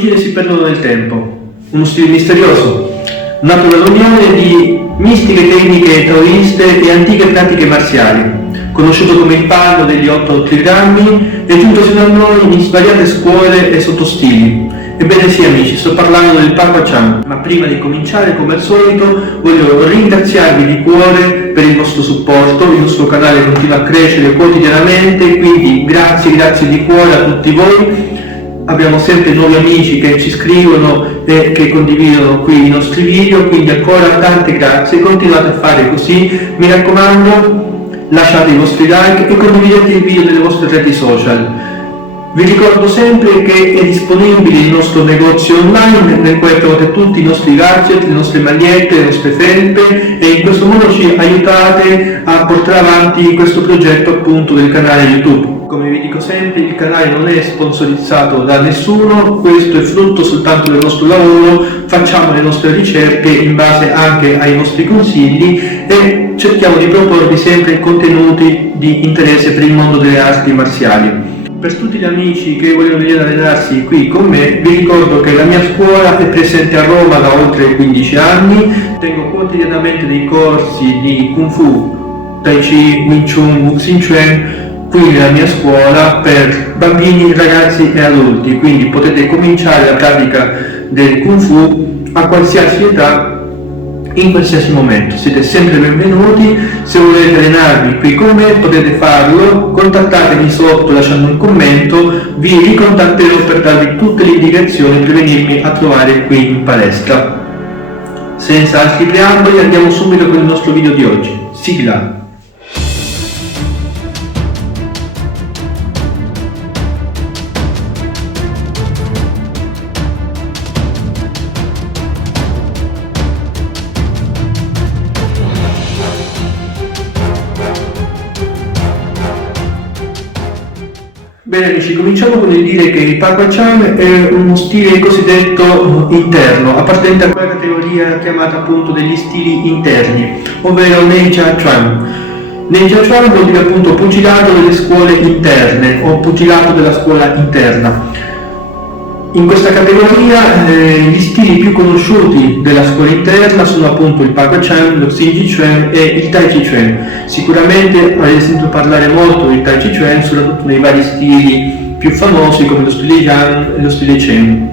origini si perdono nel tempo. Uno stile misterioso, nato dall'unione di mistiche tecniche taoiste e antiche pratiche marziali, conosciuto come il pallo degli 8 trirami, è giunto fino a noi in svariate scuole e sottostili. Ebbene sì amici, sto parlando del Pakwa Chant, ma prima di cominciare, come al solito, voglio ringraziarvi di cuore per il vostro supporto. Il nostro canale continua a crescere quotidianamente, quindi grazie di cuore a tutti voi. Abbiamo sempre nuovi amici che ci scrivono e che condividono qui i nostri video, quindi ancora tante grazie, continuate a fare così, mi raccomando, lasciate i vostri like e condividete il video nelle vostre reti social. Vi ricordo sempre che è disponibile il nostro negozio online nel quale trovate tutti i nostri gadget, le nostre magliette, le nostre felpe, e in questo modo ci aiutate a portare avanti questo progetto appunto del canale YouTube. Come vi dico sempre, il canale non è sponsorizzato da nessuno, questo è frutto soltanto del nostro lavoro, facciamo le nostre ricerche in base anche ai vostri consigli e cerchiamo di proporvi sempre contenuti di interesse per il mondo delle arti marziali. Per tutti gli amici che vogliono venire ad allenarsi qui con me, vi ricordo che la mia scuola è presente a Roma da oltre 15 anni, tengo quotidianamente dei corsi di Kung Fu, Tai Chi, Wing Chun, Wuxing Chuan, qui nella mia scuola per bambini, ragazzi e adulti, quindi potete cominciare la pratica del Kung Fu a qualsiasi età, in qualsiasi momento. Siete sempre benvenuti. Se volete allenarvi qui con me potete farlo, contattatemi sotto lasciando un commento, vi ricontatterò per darvi tutte le indicazioni per venirmi a trovare qui in palestra. Senza altri preamboli andiamo subito con il nostro video di oggi. Sigla! Bene amici, cominciamo con il dire che il Pakwa Chant è uno stile cosiddetto interno, appartenente a quella categoria chiamata appunto degli stili interni, ovvero Neja Chuan. Neja Chuan vuol dire appunto pugilato delle scuole interne o pugilato della scuola interna. In questa categoria gli stili più conosciuti della scuola interna sono appunto il Pakwa Chant, lo Xing Chuan e il Tai Chi Chuan. Sicuramente avete sentito parlare molto del Tai Chi Chuan, soprattutto nei vari stili più famosi come lo stile Yang e lo stile Chen.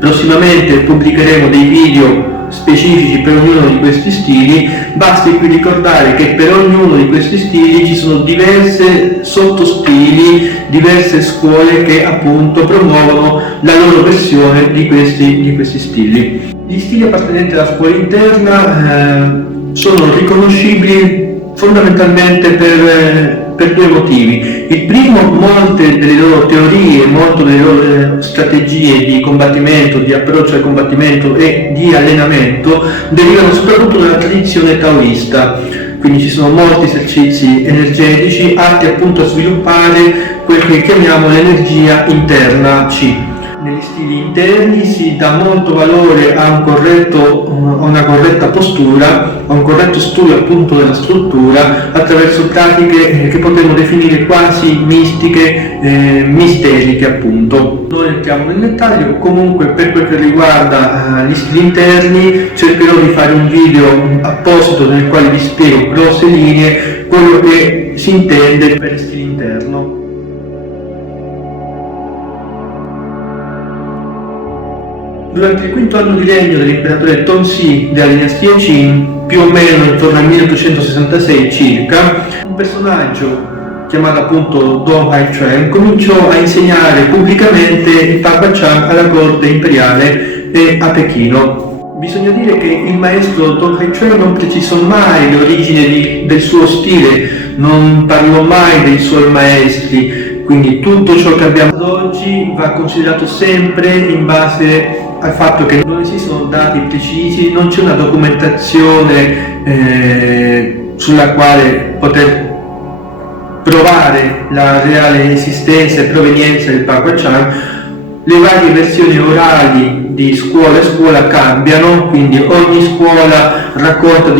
Prossimamente pubblicheremo dei video specifici per ognuno di questi stili, basti qui ricordare che per ognuno di questi stili ci sono diverse sottostili, diverse scuole che appunto promuovono la loro versione di questi stili. Gli stili appartenenti alla scuola interna sono riconoscibili fondamentalmente per due motivi. Il primo, molte delle loro teorie, molte delle loro strategie di combattimento, di approccio al combattimento e di allenamento derivano soprattutto dalla tradizione taoista, quindi ci sono molti esercizi energetici atti appunto a sviluppare quel che chiamiamo l'energia interna Qi. Negli stili interni si dà molto valore a una corretta postura, a un corretto studio appunto della struttura attraverso pratiche che potremmo definire quasi mistiche, misteriche appunto. Non entriamo nel dettaglio, comunque per quel che riguarda gli stili interni cercherò di fare un video apposito nel quale vi spiego grosse linee quello che si intende per stile interno. Durante il quinto anno di regno dell'imperatore Tongxi della dinastia Qin, più o meno intorno al 1866 circa, un personaggio chiamato appunto Dong Hai-Chuan cominciò a insegnare pubblicamente il Pakwa Chant alla corte imperiale e a Pechino. Bisogna dire che il maestro Dong Hai-Chuan non precisò mai l'origine del suo stile, non parlò mai dei suoi maestri, quindi tutto ciò che abbiamo ad oggi va considerato sempre in base al fatto che non esistono dati precisi, non c'è una documentazione sulla quale poter provare la reale esistenza e provenienza del Pakwa Chant. Le varie versioni orali di scuola e scuola cambiano, quindi ogni scuola racconta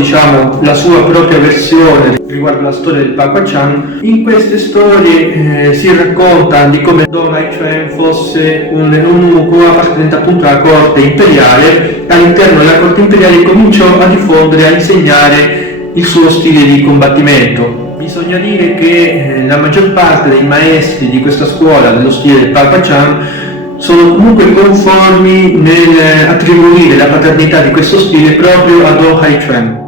la sua propria versione riguardo la storia del Pak Hwa-chant. In queste storie si racconta di come Dong Hai-chuen fosse un eunuco appartenente appunto alla corte imperiale. All'interno della corte imperiale cominciò a diffondere, a insegnare il suo stile di combattimento. Bisogna dire che la maggior parte dei maestri di questa scuola dello stile del Pak Hwa-chant sono comunque conformi nel attribuire la paternità di questo stile proprio a Dong Hai-chuen.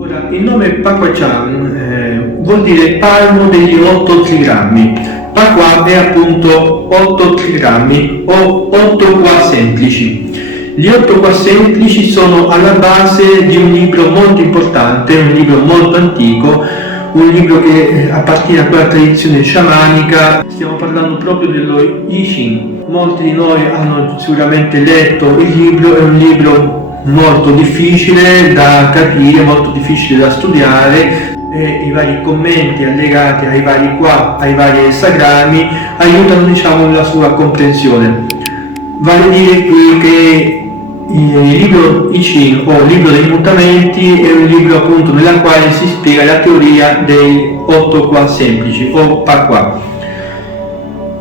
Ora, il nome Pak Hwa-chant vuol dire palmo degli 8 trigrammi. Pak Hwa è appunto 8 trigrammi o 8 qua semplici. Gli 8 qua semplici sono alla base di un libro molto importante, un libro molto antico, un libro che appartiene a quella tradizione sciamanica. Stiamo parlando proprio dello I Ching. Molti di noi hanno sicuramente letto il libro, è un libro molto difficile da capire, molto difficile da studiare, e i vari commenti allegati ai vari qua, ai vari essagrammi aiutano la sua comprensione. Vale a dire qui che il libro I Ching o libro dei mutamenti è un libro appunto nella quale si spiega la teoria dei 8 qua semplici o Pak Hwa.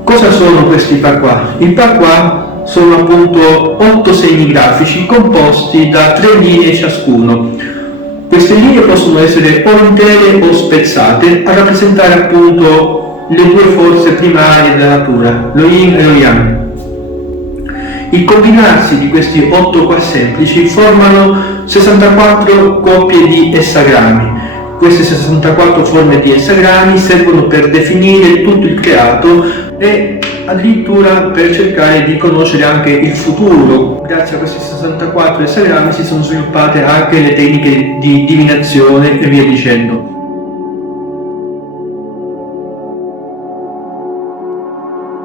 Cosa sono questi Pak Hwa? I Pak Hwa sono appunto 8 segni grafici composti da 3 linee ciascuno. Queste linee possono essere o intere o spezzate a rappresentare appunto le due forze primarie della natura, lo Yin e lo Yang. Il combinarsi di questi 8 qua semplici formano 64 coppie di essagrammi. Queste 64 forme di essagrammi servono per definire tutto il creato e addirittura per cercare di conoscere anche il futuro. Grazie a questi 64 essagrammi si sono sviluppate anche le tecniche di divinazione e via dicendo.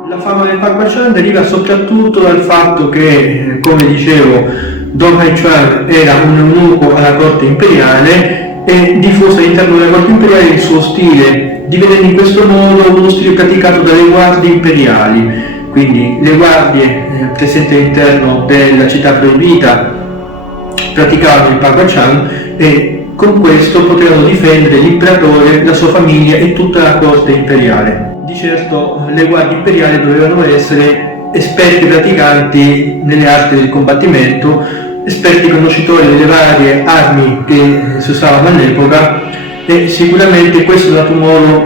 La fama del Pak Hwa-chant deriva soprattutto dal fatto che, come dicevo, Dong Hai-chuen era un eunuco alla corte imperiale e diffuso all'interno della corte imperiale il suo stile, divenendo in questo modo uno stile praticato dalle guardie imperiali. Quindi le guardie presenti all'interno della città proibita praticavano il Pak Hwa-chant e con questo potevano difendere l'imperatore, la sua famiglia e tutta la corte imperiale. Di certo le guardie imperiali dovevano essere esperti praticanti nelle arti del combattimento, esperti conoscitori delle varie armi che si usavano all'epoca, e sicuramente questo è dato modo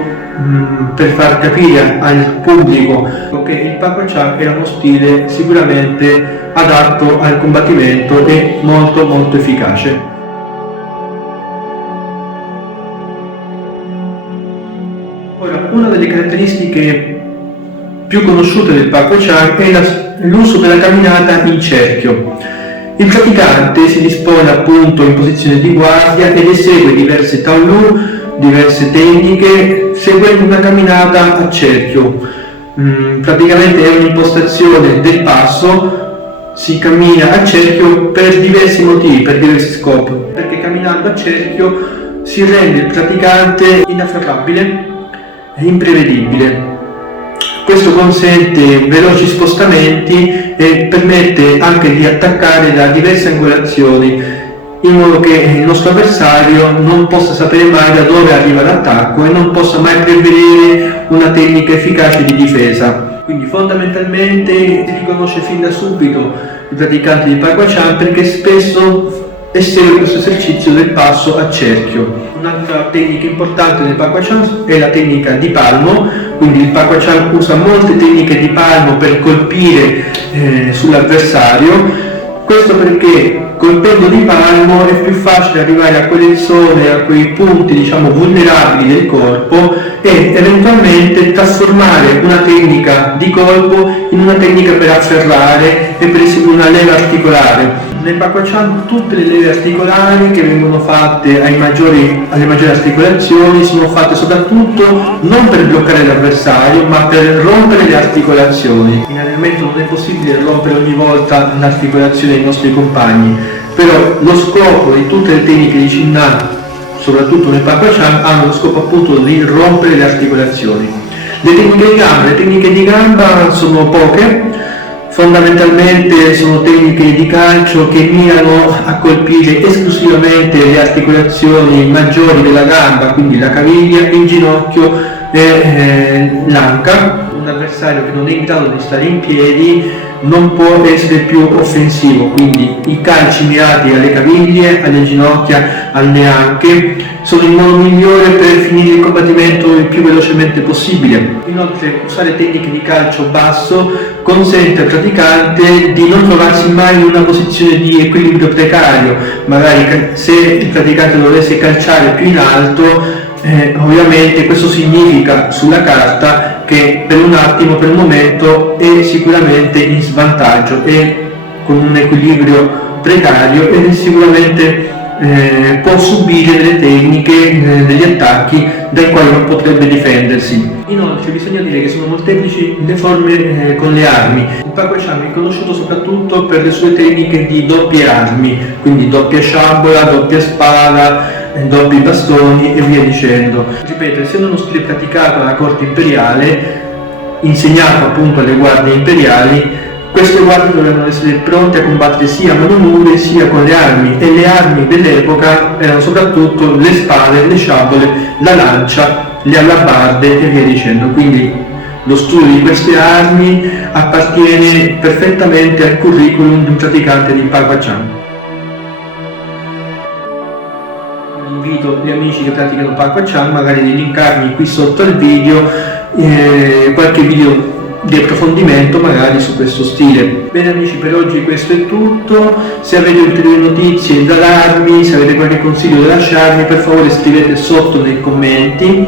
per far capire al pubblico che il Pak Hwa-chant era uno stile sicuramente adatto al combattimento e molto molto efficace. Ora, una delle caratteristiche più conosciute del Pak Hwa-chant è l'uso della camminata in cerchio. Il praticante si dispone appunto in posizione di guardia ed esegue diverse taolu, diverse tecniche, seguendo una camminata a cerchio. Praticamente è un'impostazione del passo, si cammina a cerchio per diversi motivi, per diversi scopi, perché camminando a cerchio si rende il praticante inafferrabile e imprevedibile. Questo consente veloci spostamenti e permette anche di attaccare da diverse angolazioni, in modo che il nostro avversario non possa sapere mai da dove arriva l'attacco e non possa mai prevedere una tecnica efficace di difesa. Quindi fondamentalmente si riconosce fin da subito i praticanti di Pak Hwa-chant perché spesso esegue questo esercizio del passo a cerchio. Un'altra tecnica importante del Pak Hwa-chant è la tecnica di palmo, quindi il Pak Hwa-chant usa molte tecniche di palmo per colpire sull'avversario. Questo perché colpendo di palmo è più facile arrivare a quelle zone, a quei punti vulnerabili del corpo e eventualmente trasformare una tecnica di colpo in una tecnica per afferrare e per eseguire una leva articolare. Nel Pak Hwa-chant tutte le leve articolari che vengono fatte alle maggiori articolazioni sono fatte soprattutto non per bloccare l'avversario ma per rompere le articolazioni. In allenamento non è possibile rompere ogni volta l'articolazione dei nostri compagni, però lo scopo di tutte le tecniche di Chin Na, soprattutto nel Pak Hwa-chant, hanno lo scopo appunto di rompere le articolazioni. Le tecniche di gamba sono poche, fondamentalmente sono tecniche di calcio che mirano a colpire esclusivamente le articolazioni maggiori della gamba, quindi la caviglia, il ginocchio e l'anca. Un avversario che non è in grado di stare in piedi non può essere più offensivo, quindi i calci mirati alle caviglie, alle ginocchia, alle anche sono il modo migliore per finire il combattimento il più velocemente possibile. Inoltre usare tecniche di calcio basso consente al praticante di non trovarsi mai in una posizione di equilibrio precario. Magari se il praticante dovesse calciare più in alto, ovviamente questo significa sulla carta che per un attimo, per un momento è sicuramente in svantaggio, è con un equilibrio precario ed è sicuramente può subire delle tecniche, degli attacchi dai quali non potrebbe difendersi. Inoltre bisogna dire che sono molteplici le forme con le armi. Il Pak-Wacham è conosciuto soprattutto per le sue tecniche di doppie armi, quindi doppia sciabola, doppia spada, doppi bastoni e via dicendo. Ripeto, essendo uno stile praticato alla corte imperiale, insegnato appunto alle guardie imperiali, queste guardie dovevano essere pronte a combattere sia a mano nude sia con le armi, e le armi dell'epoca erano soprattutto le spade, le sciabole, la lancia, le alabarde e via dicendo. Quindi lo studio di queste armi appartiene perfettamente al curriculum di un praticante di Pak-Wacham. Invito gli amici che praticano Pak-Wacham magari di linkarmi qui sotto al video qualche video di approfondimento magari su questo stile. Bene amici, per oggi questo è tutto. Se avete ulteriori notizie da darmi, se avete qualche consiglio da lasciarmi, per favore scrivete sotto nei commenti.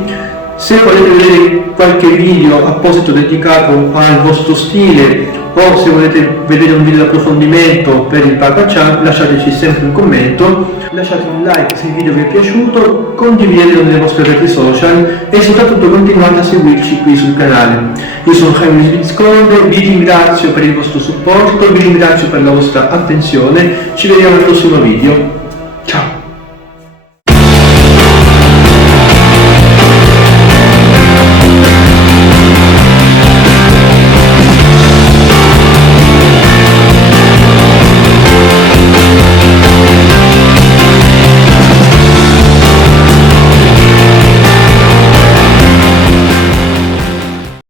Se volete vedere qualche video apposito dedicato al vostro stile, o se volete vedere un video di approfondimento per il Pak-Wacham, lasciateci sempre un commento, lasciate un like se il video vi è piaciuto, condividetelo nelle vostre reti social e soprattutto continuate a seguirci qui sul canale. Io sono Jaime Visconde, vi ringrazio per il vostro supporto, vi ringrazio per la vostra attenzione, ci vediamo al prossimo video.